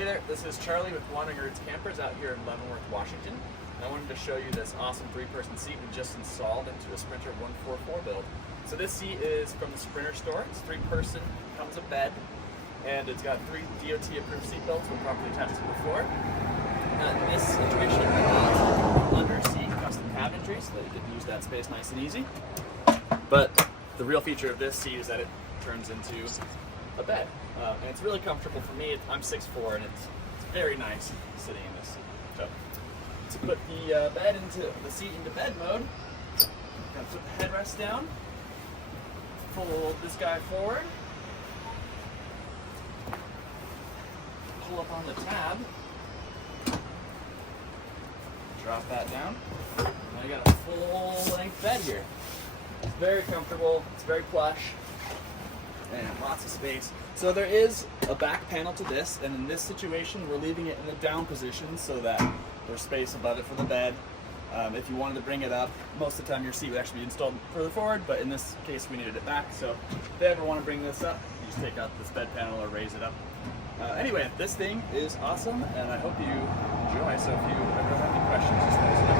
Hey there, this is Charlie with Wandering Roots Campers out here in Leavenworth, Washington. And I wanted to show you this awesome 3-person seat we just installed into a Sprinter 144 build. So this seat is from the Sprinter store. It's 3-person, comes a bed, and it's got 3 DOT approved seat belts with properly attached to the floor. In this situation, under-seat custom cabinetry so that you can use that space nice and easy. But the real feature of this seat is that it turns into a bed. And it's really comfortable for me. I'm 6'4", and it's very nice sitting in this seat. So to put the seat into bed mode, I'm going to put the headrest down, fold this guy forward, pull up on the tab, drop that down. Now you got a full-length bed here. It's very comfortable. It's very plush. And lots of space. So there is a back panel to this, and in this situation we're leaving it in the down position so that there's space above it for the bed. If you wanted to bring it up, most of the time your seat would actually be installed further forward, but in this case we needed it back. So if they ever want to bring this up, you just take out this bed panel or raise it up. Anyway, this thing is awesome, and I hope you enjoy. So if you ever have any questions, just let us know.